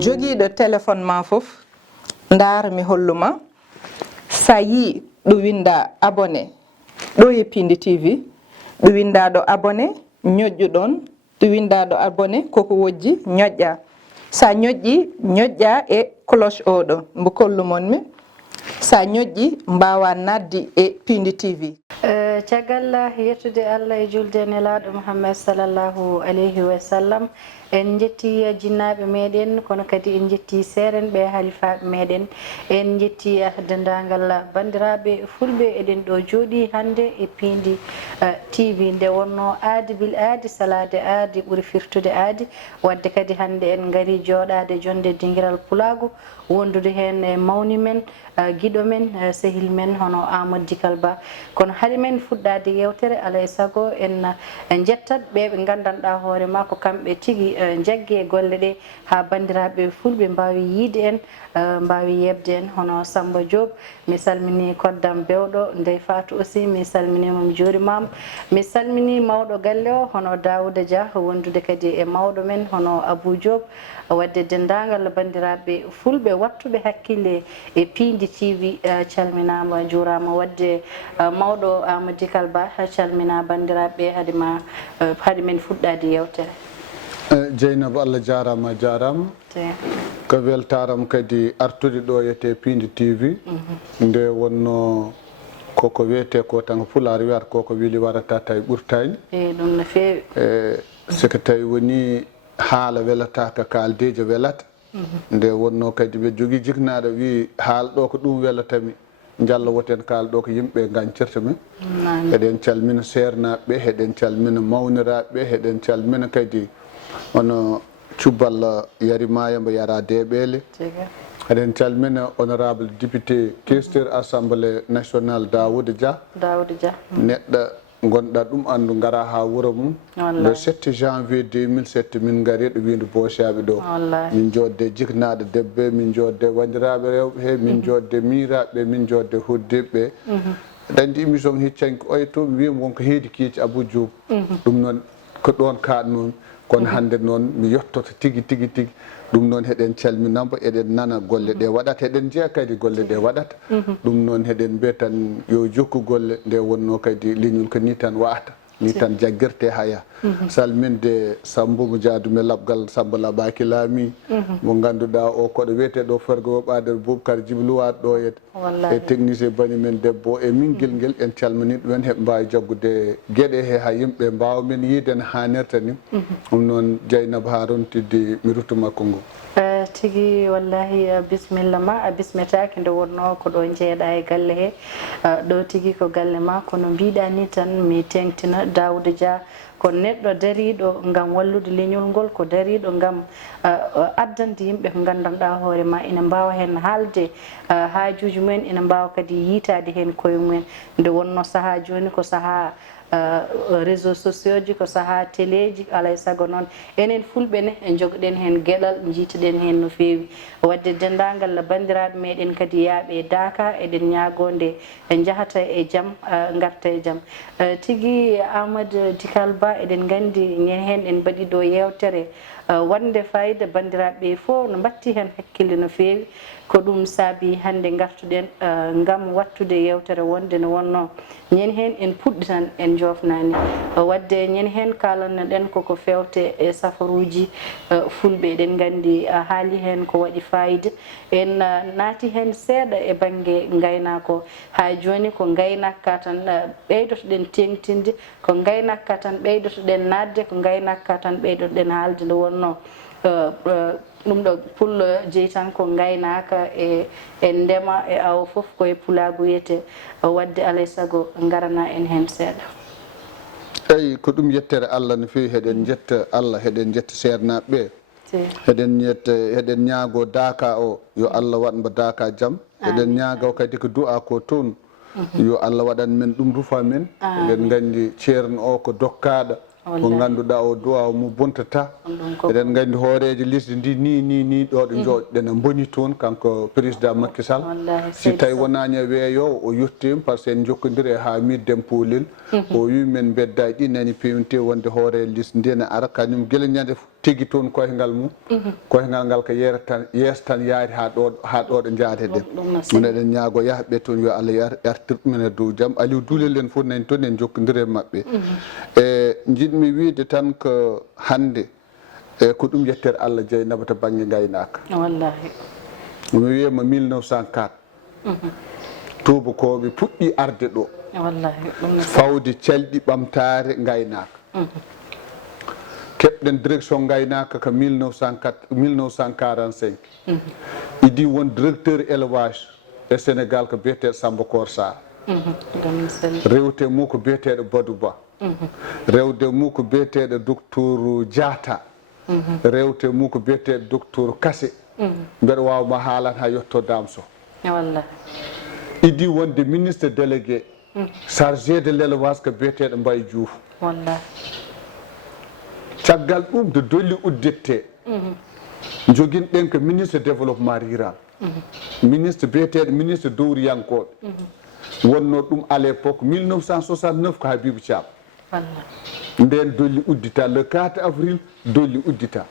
jogiiɗo téléphone ma fof ndar mi holluma sa yi ɗo winda abonné ɗo e Pindi TV ɗo windaɗo abonné ñoƴƴu ɗon ɗo windaɗo abonné koko wojji ñoƴƴa sa ñoƴƴi ñoƴƴa e cloche oɗo mbo kollumonmi sa ñoƴƴi mbawa naddi e Pindi TV. Caggal yettude Allah e julde nelaɗo Muhammad sallallahu alayhi wa sallam en jetti jinnaɓe meɗen kono kadi en jetti seren ɓe halifaɓe meɗen en jetti dendagal bandiraɓe fulɓe eɗen ɗo jooɗi hande e Pindi TV nde wonno aadi bil aadi salade aadi ɓuuri firtude aadi wadde kadi hande en gaari jooɗade jonde dinguiral Pulago wondude hen e mawni men guiɗo men sehil men hono Amadou Dikal Ba kono haade men fuɗɗade yewtere alay saago en jettat ɓe ɓe gandanɗa hoorema ko kamɓe tigui jaggue golle ɗe ha bandiraɓe fulɓe mbawi yiide en mbawi yebde en hono Samba Diop mi salmini koddam bewɗo Ndeye Fatou aussi mi salminima mi juurimama mi salmini mawɗo galle o hono Daouda Dia wondude kadi e mawɗo men hono Abou Diop wadde dendagal bandiraɓe fulɓe wattuɓe hakkille e Pindi TV calminama juurama wadde mawɗo Amadou Dikal Ba calmina bandiraɓe haade men fuɗɗade yewtere. Dieynaba Allah jarama ko weltaram kadi artude ɗo yete Pindi TV nde wonno koko wiyete ko tan Pulaar wiyata koko weeli warata tawi ɓurtani ɗum no fewi siko tawi woni haala welata ka kaldeje welata nde wonno kadi ɓe jogui jignaɗo wi haala ɗo ko ɗum welatami jalla woten kaala ɗo ko yimɓe gancirta men eɗen calmina sernaɓeɓe eɗen calmina mawniraɓeɓe eɗen calmina kadi ono cubballa Yarimaya mbo yara deɓele eɗen calmina honorable député questeur assemblée nationale Daouda Dia neɗɗo gonɗa ɗum andu gara ha wuuro mum le 7 janvier 2007 min gaari ɗo windu Boshaɓe ɗo min jodde jignaɗo debbe min jodde wandiraɓe rewɓe he min jodde miiraɓe min jodde hoddiɓe ɗandi émission hiccanki oy to mi wima wonko heedi kiici Abou Diop ɗum noon ko ɗon kaɗnomi kono hande noon mi yettoto tigui ɗum noon heɗen calminamo eɗen nana golle ɗe waɗata eɗen jeeya kadi golle ɗe waɗata ɗum noon heɗen mbiya tan yo jokku golle nde wonno kadi leñol ko ni tan wata ni tan jagguirte haya salminde Sambou Diadume labgal Samba Labaki Laami mo ganduɗa o koɗo wiyeteɗo Fergo Ɓader Boubacar Djibril waɗ ɗo e technicien bani men debbo e min guel en calmini ɗumen heɓe mbawi jaggude gueɗe he ha yimɓe mbawa men yiide no hannirta ni ɗum noon Dieynaba ha rontide mi rutu makko ngo tigui wallahi bisimilla ma a bismetaki nde wonno ko ɗo jeeɗa e galle he ɗo tigui ko galle ma kono mbiɗa ni tan mi tengtina Daouda Dia ko neɗɗo dariɗo gam wallude leñol ngol ko dariɗo gam addande yimɓe ko gandanɗa hoore ma ina mbawa hen haalde hajuji mumen ina mbawa kadi yiitade hen koye mumen nde wonno saaha joni ko saaha réseaux sociaux ji ko saaha télé ji alay saago noon enen fulɓe ne en jogoɗen hen gueɗal jiitoɗen hen no fewi wadde dendagal bandiraɓe meɗen kadi yaaɓe Daka eɗen ñagonde jahata e jaam garta e jaam tigui Amadou Dikal Ba eɗen gandi ñen hen en mbaɗi ɗo yewtere wonde fayida bandiraɓe fo no batti hen hakkille no fewi ko ɗum saabi hande gartuɗen gam wattude yewtere wonde no wonno ñen hen en puɗɗi tan en jofnani wadde ñen hen kalanno ɗen koko fewte e safaruji fulɓe eɗen gandi haali hen ko waɗi fayida en naati hen seeɗa e banggue gaynako ha joni ko gaynakka tan ɓeydotoɗen tengtinde ko gaynakka tan ɓeydotoɗen nadde ko gaynakka tan ɓeydotoɗen haalde nde wonno ɗum ɗo pullo jeeyi tan ko gaynaka e ndema e awo foof koye Pulago wiyete wadde alay saago garana en hen seeɗa eyi ko ɗum yettere Allah no fewi heɗen jetta Allah heɗen jetta sernaɓeɓe heɗen ñaago Daka o yo Allah waɗmo Daka jaam eɗen ñaago kadi ko du'a ko toon yo Allah waɗan men ɗum rufa men eɗen gandi ceerno o ko dokkaɗo ko ganduɗa o duwaw mo bontata eɗen gandi hooreje lisde ndi ni ɗo ɗo jooɗɗen boni toon kanko président Macky Sall si tawi wonani weeyo o yettima par ce que en jokkodiri ha midden poolel o wi men beddaji ɗi nani pewinte wonde hoore lisde ndi ne ara kañum guila ñande tigui toon koyngal mum koyngal ngal ko yeeso tan yaari ha ɗo ɗo jaateɗen ono eɗen ñaago yahɓe toon yo Allah artirɗumen e dow jaam Aliou Doulel en fof nani toon en jokkodiri e mabɓe e jiɗmi wiide tan ko hande e ko ɗum yettere Allah Dieynaba to banggue gaynaka wallahi mi wiyama 1904 tubakoɓe puɗɗi arde ɗo wallahi fawde calɗi ɓamtare gaynaka keɓɗen direction gaynaka ko 1945 idi won directeur élevage e Sénégal ko biyeteɗo Samba Kor Sarr rewte mu ko biyeteɗo Badou Ba rewde mu ko biyeteɗo docteur Diata rewte mu ko biyeteɗo docteur Kassé mbeɗa wawma haalan ha yetto Damso wallahi idi wonde ministre délégué chargé de l'élevage ko biyeteɗo Mbaye Diouf wallahi caggal ɗum de dolli uddette joguinɗen ko ministre développement rural ministre biyeteɗo ministre dowriyankoɓe wonno ɗum à l'époque 1969 ko Habibou Thiam nden dolli uddita le 4 avril dolli uddita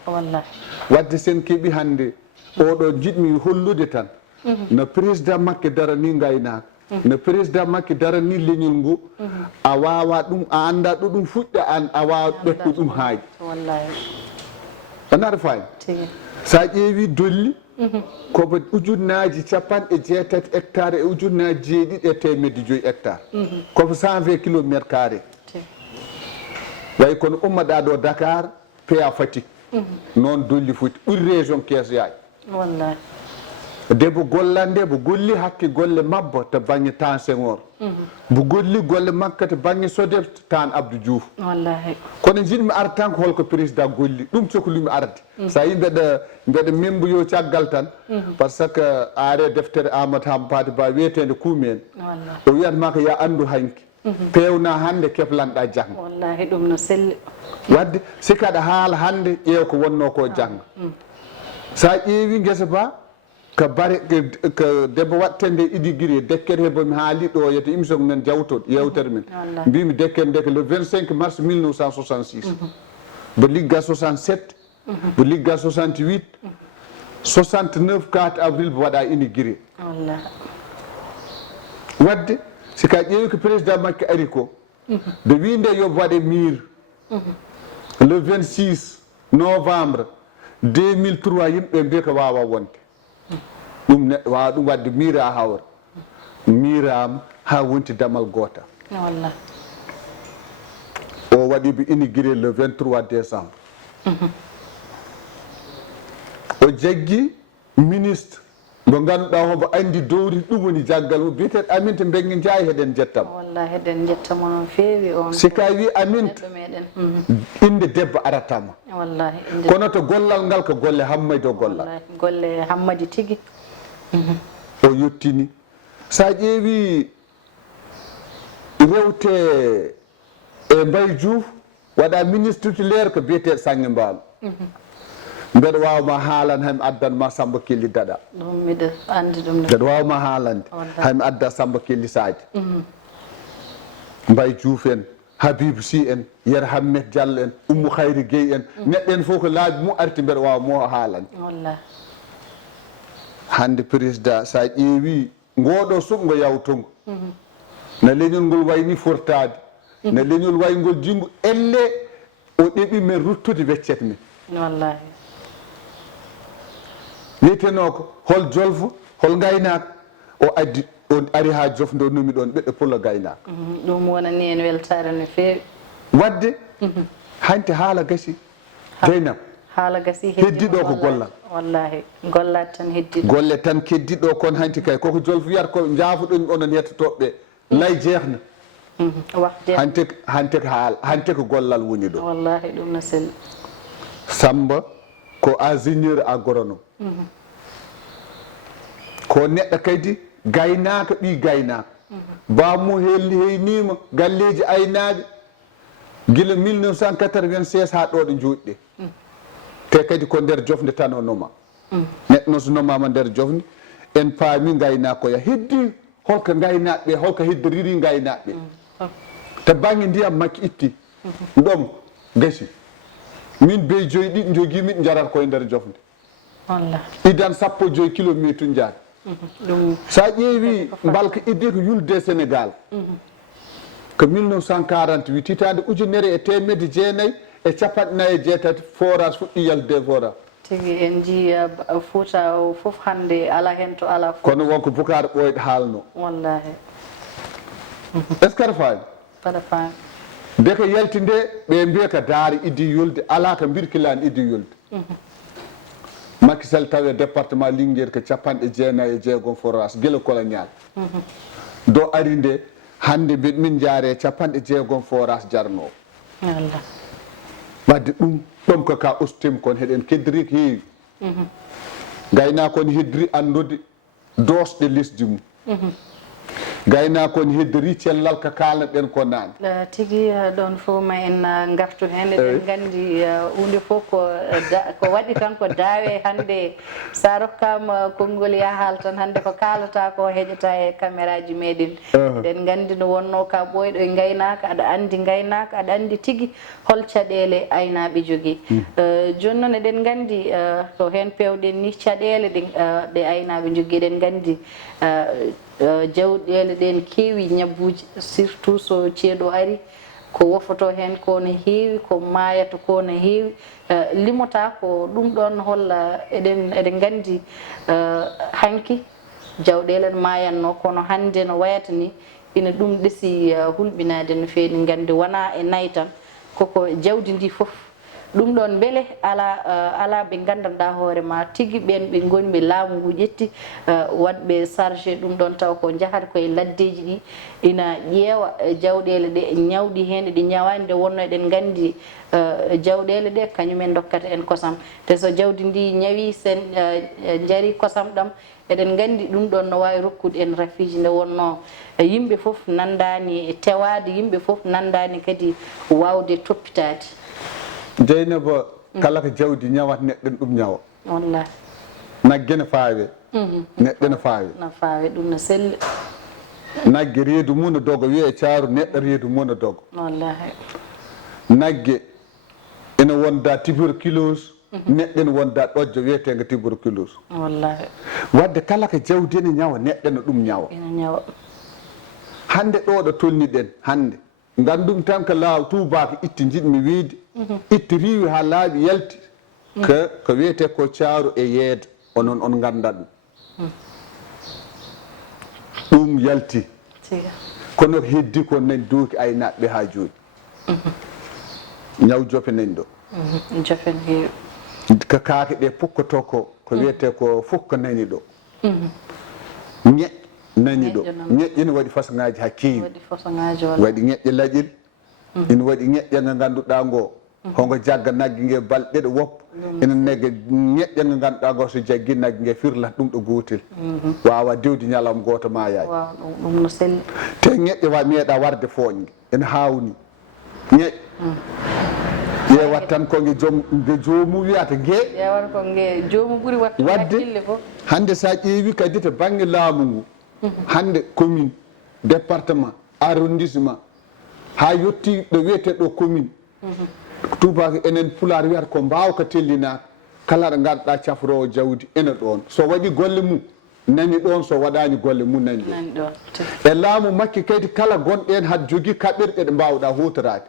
wadde sen keeɓi hande oɗo jiɗmi hollude tan no président Macky darani gaynaka no président Macky darani leñol ngu a wawa ɗum a anda ɗo ɗum fuɗɗa an a wawa ɓekko ɗum haaji wonata fayi sa ƴeewi dolli kobo ujunnaji 60 hectares e ujunnaji 7,5 hectares kobo 120 kilométre carré way kono ummaɗa ɗo Dakar PA Fatick noon dolli foti ɓuri région Kees yaji wallahi debbo gollande bo golli hakke golle mabba to banggue Tan Senghor bo golli golle makka to banggue Sodef Tan Abdou Diouf wallahi kono jiɗmi arde tan ko holko président golli ɗum cohlimi arde sa yi mbeɗa memboyo caggal tan par ce que aare deftere Amadou Hampati Ba wiyetede kuumen o wiyatma ko ya andu hanki pewna hande keflanɗa jangga wallahi ɗum no selli wadde sikaɗa haala hande ƴeew ko wonno ko jangga sa ƴeewi guesa ba ko bare ko debbo watte nde Idi Guiré dekkere he bomi haali ɗo yete émission men jawtoɗo yewtere men mbimi dekkere nde ko le 25 mars 1966 bo ligga 67 bo ligga 68 69 4 avril bo waɗa Idi Guiré wadde sika ƴeewi ko président Macky ari ko de winde yoɓe waɗe mur le 26 novembre 2003 yimɓe mbiya ko wawa wonde ɗum neɗɗo wawa ɗum wadde mira hawra mirama ha wonti damal gotal o waɗi ɓe inauguré le 23 décembre o jaggui ministre mo ganduɗa homo andi dowri ɗum woni jaggal mum biyeteɗo Aminta Mbengue Ndiaye heɗen jettamo wallahi heɗen jettamo no feewi on sika wi Aminta inde debbo aratama wallahi kono to gollal ngal ko golle Hammadou gollal golle Hammadi tigui o yettini sa ƴeewi rewte e Mbaye Diouf waɗa ministre titulaire ko biyeteɗo Sangue Mbalo mbeɗa wawma haalan haymi addanma Samba Kelli Daɗa ɗum miɗa andi ɗum mbeɗa wawma haalande haymi adda Samba Kelli Sadio Mbaye Diouf en Habibou Sy en Yero Hammet Diallo en Oumou Khayri Gueye en neɗɗo en fof ko laabi mum arti mbeɗa wawa mo haalande hande président sa ƴeewi ngoɗo suɓgo yawtongo no leñol ngol wayni fortade no leñol way ngol jinggo elle o ɗeɓi men ruttude weccete men wallahi wiyeteno ko hol jolfo hol gaynaka o addi o ari ha jofde o nomi ɗon ɓiɗɗo pullo gaynaka ɗum wonani en weltare no feewi wadde hanti haala gasi Dieynaba haala gasi heddiɗo ko gollal wallahi gollat tan heddiɗo golle tan keddiɗo kon hanti kay koko jolfo wiyata ko jaafuɗon onon yettotoɓeɓe lay jeehna hante ko haala hante ko gollal woni ɗo wallahi ɗum no selli Samba ko ingénieur agronome ko neɗɗo kadi gaynaka ɓi gaynaka bammo heynima galleji aynaɓe gila 1996 ha ɗo ɗo juuɗɗe te kadi ko nder jofde tan o noma neɗɗo noon so nomama nder jofde en paami gaynakoya heddi holko gaynaɓe holko heddiriri gaynaɓe to banggue ndiyam makki itti ɗom gasi min be joyi ɗiɗi jogui min jarata koye nder jofde idan 15 kilométre jaat sa ƴeewi mbalka idde ko yulde Sénégal ko 1948 hitande ujunere e temedde jeenayyi e capanɗe nayyi e jeetati forage fuɗɗi yaltude forage tigi en jiiya Fouta o fof hande ala hen to ala kono wonko Boucar Ɓoyɗo haalno wallahi est ce que aɗa faami aɗa faami nde ko yalti nde ɓe mbiya ko daari iddi yulde ala ko birkilani iddi yulde Macky Sall tawi département Linguére ko capanɗe jeenayyi e jeegom forage guila colonial do ari nde hande min jaare capanɗe jeegom forage jarnowo Allah wadde ɗum ko ka ustima kono heɗen keddiri ko heewi gaynako ne heddiri andude dosɗe lesdi mum gaynako ne heddiri cellal ko kalnoɗen ko nane tigui ɗon fof ma en gartu hen eɗen gandi hunde fof ko waɗi kanko daawe hande sa rokkama konngol ya haal tan hande ko kalata ko heƴata e caméra ji meɗen eɗen gandi no wonno ka ɓoyɗo e gaynaka aɗa andi gaynaka aɗa andi tigui hol caɗele aynaɓe jogui joni noon eɗen gandi ko hen pewɗen ni caɗele ɗe aynaɓe jogui eɗen gandi jawɗele ɗen keewi ñabbuji surtout so ceeɗu ari ko wofoto hen ko no heewi ko mayata ko no heewi limota ko ɗum ɗon holla eɗen gandi hanki jawɗele no mayanno kono hande no wayata ni ina ɗum ɗeesi hulɓinade no feewi gandi wona e nayyi tan koko jawdi ndi foof ɗum ɗon beele ala ɓe gandanɗa hoore ma tigui ɓen ɓe goni ɓe laamu ngu ƴetti waɗɓe chargé ɗum ɗon taw ko jahata koye laddeji ɗi ina ƴeewa jawɗele ɗe ñawɗi hen ɗi ñawani nde wonno eɗen gandi jawɗele ɗe kañumen dokkata en kosam te so jawdi ndi ñawi sen jaari kosam ɗam eɗen gandi ɗum ɗon no wawi rokkude en rafiji nde wonno yimɓe foof nandani tewade yimɓe foof nandani kadi wawde toppitade Dieynaba kala ko jawdi ñawata neɗɗo ɗum ñawa wallahi nagge ne faawe neɗɗo ne faawe no faawe ɗum no selli nagge reedu mum no dogo wiye caaru neɗɗo reedu mum no dogo wallahi nagge ene wonda tuberculose neɗɗo ene wonda ɗojjo wiyetego tuberculose wallahi wadde kala ko jawdi ene ñawa neɗɗo no ɗum ñawa ina ñawa hande ɗo ɗo tolniɗen hande gandum tan ko laaw tubako itti jiɗmi wiide itti riwi ha laaɓi yalti ko wiyete ko caaru e yeeda onon on ganda ɗum yalti kono heddi ko nani dooki aynaɓe ha joni ñaw jofe nani ɗo jofen heewi ko kaake ɗe pukkoto ko wiyete ko fof ko nani ɗo ñe nani ɗo ñeƴƴe ne waɗi façon ngaji ha keewi waɗi ñeƴƴe laƴƴel ina waɗi ñeƴƴe ngo ganduɗa ngo hongo jagga naggue ngue balɗe ɗe woppa ina naggue ñeƴƴe ngo ganduɗa ngo so jaggui naggue ngue firlata ɗum ɗo gotel wawa dewdi ñalawma goto ma yaji ɗum no selli te ñeƴƴe wa meeɗa warde fooñgue ene hawni ñeƴƴe ƴewat tan ko nge jomum wiyata gue ƴewata ko gue jomum ɓuuri wadde hande sa ƴeewi kadi to banggue laamu ngu hande commune département arrondissement ha yetti ɗo wiyete ɗo commune tubako enen pular wiyata ko mbawka tellinaka kala ɗo ganduɗa cafrowo jawdi ene ɗon so waɗi golle mum nani ɗon so waɗani golle mum nani ɗon e laamu makki kadi kala gonɗen haɗa jogui kaɓirɗe ɗe mbawɗa hutorade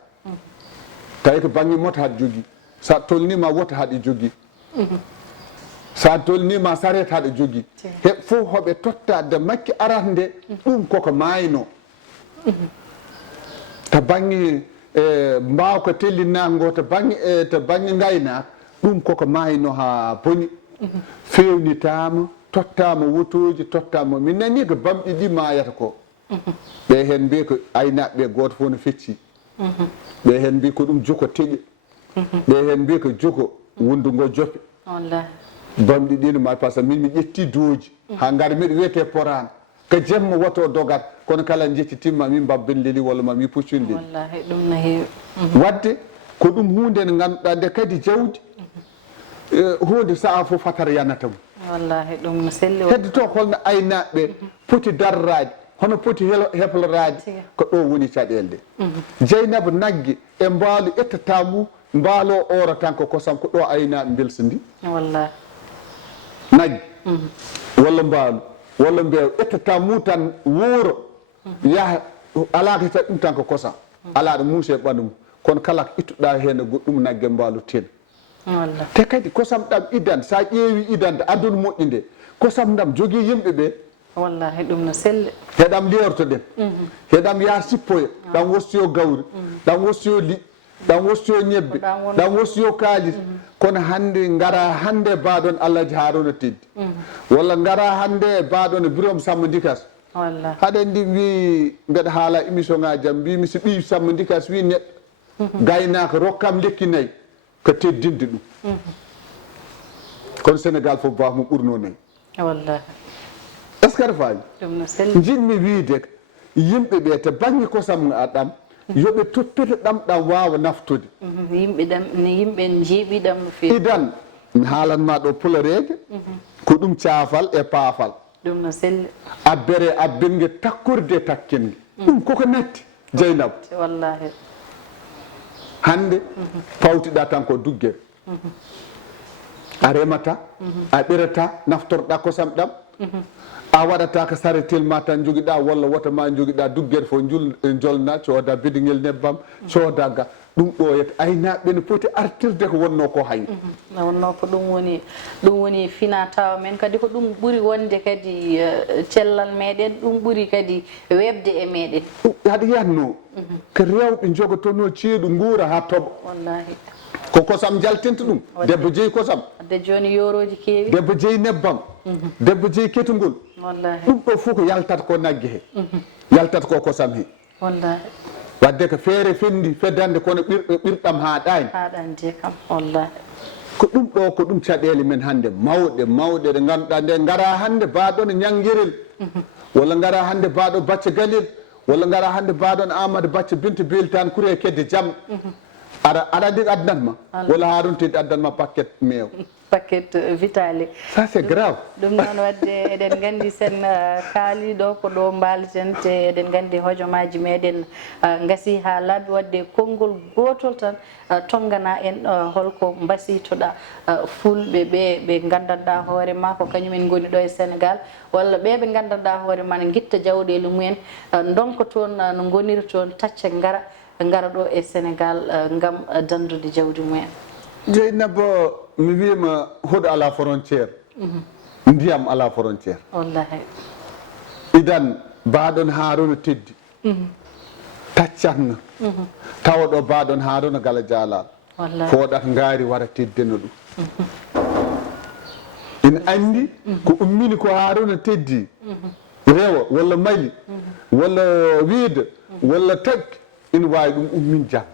tawi ko banggue moto haɗa jogui sa tolnima woto haɗa jogui sa tolnima saret haɗa jogui heɓ fof hoɓe tottade makki arata nde ɗum koko mayno to banggue mbawka tellinnago to banggue gaynaka ɗum koko mayno ha booni fewnitama tottama wotoji tottama min nani ko bamɗi ɗi mayata ko ɓe hen mbiya ko aynaɓeɓe goto fof no fecci ɓe hen mbi ko ɗum joko teƴe ɓe hen mbi ko joko wondugo jope bamɗi ɗino ma par ce que min mi ƴetti dooji ha gaara mbiɗa wiyete porane ko jemma woto dogat kono kala jeccitimma min babbelleli walla mami puccundeli wallahi ɗum no heewi wadde ko ɗum hunde nde ganduɗa nde kadi jawdi hunde saha fof fatar yanata mum wallahi ɗum no selli heddito holno aynaɓe poti darrade hono poti heblorade ko ɗo woni caɗele ɗe Dieynaba naggue e mbaalu ettata mum mbaalo ora tan ko kosam ko ɗo aynaɓe belsodi wallahi naggue walla mbaalu walla mbeew ettata mum tan wuuro yaha ala ko ɗum tan ko kosam ala ɗo muusi e ɓandu mum kono kala ko ittuɗa hen goɗɗum naggue mbaalu ten te kadi kosam ɗam idande sa ƴeewi idande aduna moƴƴi nde kosam ɗam jogui yimɓe ɓe wallahi ɗum no selli heɗam liyorto ɗen heɗam yaa sippoya ɗam wostoyo gawri ɗam wostoyo liƴƴi ɗam wostoyo ñebbe ɗam wostoyo kaalis kono hande gara hande baɗon Alhaji Haruna Teddi walla gara hande baɗon Birame Samba Dikas haɗa andi wi mbeɗa haala émission ngaji jam mbimi so ɓi Samba Dikas wi neɗɗo gaynaka rokkam lekki nayyi ko teddinde ɗum kono Sénégal fof bafmo ɓurno nayyi wallahi est ce que aɗa faami ɗum no selli jinmi wiide yimɓe ɓe to banggue kosam ɗam yoɓe toppita ɗam ɗam wawa naftude yimɓe ɗam yimɓe jeeɓi ɗam no fewi idan mi haalanma ɗo pulareje ko ɗum caafal e paafal ɗum no selli abbere abbingue takkurde takkingue ɗum koko natti Dieynaba wallahi hande pawtiɗa tan ko duggere a remata a ɓirata naftorɗa kosam ɗam a waɗata ko saretel ma tan joguiɗa walla woto ma joguiɗa duggere fo jolna cooda bidigel nebbam cooda ga ɗum ɗo yet aynaɓe ne poti artirde ko wonno ko hayno wonno ko ɗum woni fina tawa men kadi ko ɗum ɓuuri wonde kadi cellal meɗen ɗum ɓuuri kadi webde e meɗen haɗa yiyatno ko rewɓe jogotono ceeɗu guura ha tooɓa wallahi ko kosam jaltinta ɗum debbo jeeyi kosam wadde joni yoroji keewi debbo jeeyi nebbam debbo jeeyi ketugol wallahi ɗum ɗo fof ko yaltata ko naggue he yaltata ko kosam he wallahi wadde ko feere fendi feddande kono ɓirɗam haɗani haɗande kam wallahi ko ɗum ɗo ko ɗum caɗele men hande mawɗe mawɗe ɗe ganduɗa nde gara hande baɗon ñanguirel walla gara hande baɗo Bacca Galil walla gara hande baɗon Amadou Bacca Binta Beltane Kouré kedde jamɗe aɗa andi addanma walla Haruna Teddi addanma paquet meew paquet vitale ça c'est grave ɗum noon wadde eɗen gandi sen kaaliɗo ko ɗo mbalten te eɗen gandi hojomaji meɗen gasi ha laaɓi wadde konngol gotol tan tongana en holko mbasitoɗa fulɓe ɓe gandanɗa hoore ma ko kañumen goni ɗo e Sénégal walla ɓe gandanɗa hoore ma ne guitta jawɗele mumen donka toon no goniri toon tacca ngara ɗo e Sénégal ngam dandude jawdi mumen Dieynaba mi wima huuɗo ala frontiére ndiyam ala frontiére wallahi idan baɗon Haruna Teddi taccanno tawa ɗo baɗon Haruna Gala Dialal fooɗata ngaari wara teddeno ɗum ina andi ko ummini ko Haruna Teddi rewa walla mali walla wiida walla taggi ina wawi ɗum ummin jangga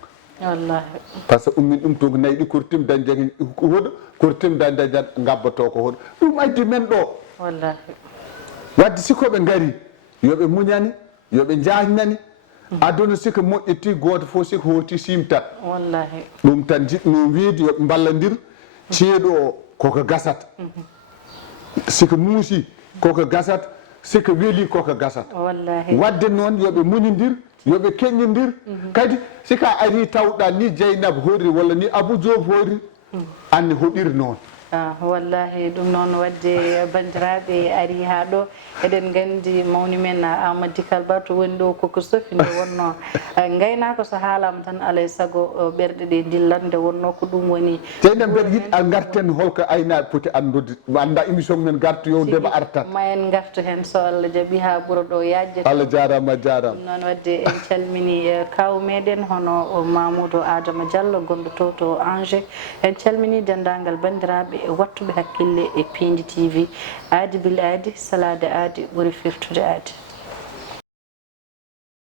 wallahi par ce que ummin ɗum to ko nayi ɗi kortim dañde huuɗo kortim dañde gabbato ko huuɗo ɗum addi men ɗo wallahi wadde sikoɓe gaari yoɓe muñani yoɓe jahnani aduna siko moƴƴiti goto fof siko hooti simtat wallahi ɗum tan jiɗno wiide yoɓe balladir ceeɗu o koko gasata siko muusi koko gasata siko weeli koko gasata wallahi wadde noon yoɓe muñodir yoɓe keññodir kadi sika ari tawɗa ni Dieynaba hoori walla ni Abou Diouf hoori anne hoɗiri noon wallahi ɗum noon wadde bandiraɓe ari ha ɗo eɗen gandi mawni men Amadou Dikal Ba to woni ɗo koko sofi nde wonno gaynako so haalama tan alay saago ɓerɗe ɗe dillat nde wonno ko ɗum woni Dieynaba mbeɗa yiɗi a garten holko aynaɓe poti andude anda émission men gartu yo ndeɓa artat ma en gartu hen so Allah jaaɓi ha ɓuura ɗo yajjete Allah jarama jarama ɗum noon wadde en calmini kaw meɗen hono Mamoudou Adama Diallo gonɗo to Angers en calmini dendagal bandiraɓe e wattuɓe hakkille e Pindi TV aadi bil aadi salade aadi ɓuuri firtude aadi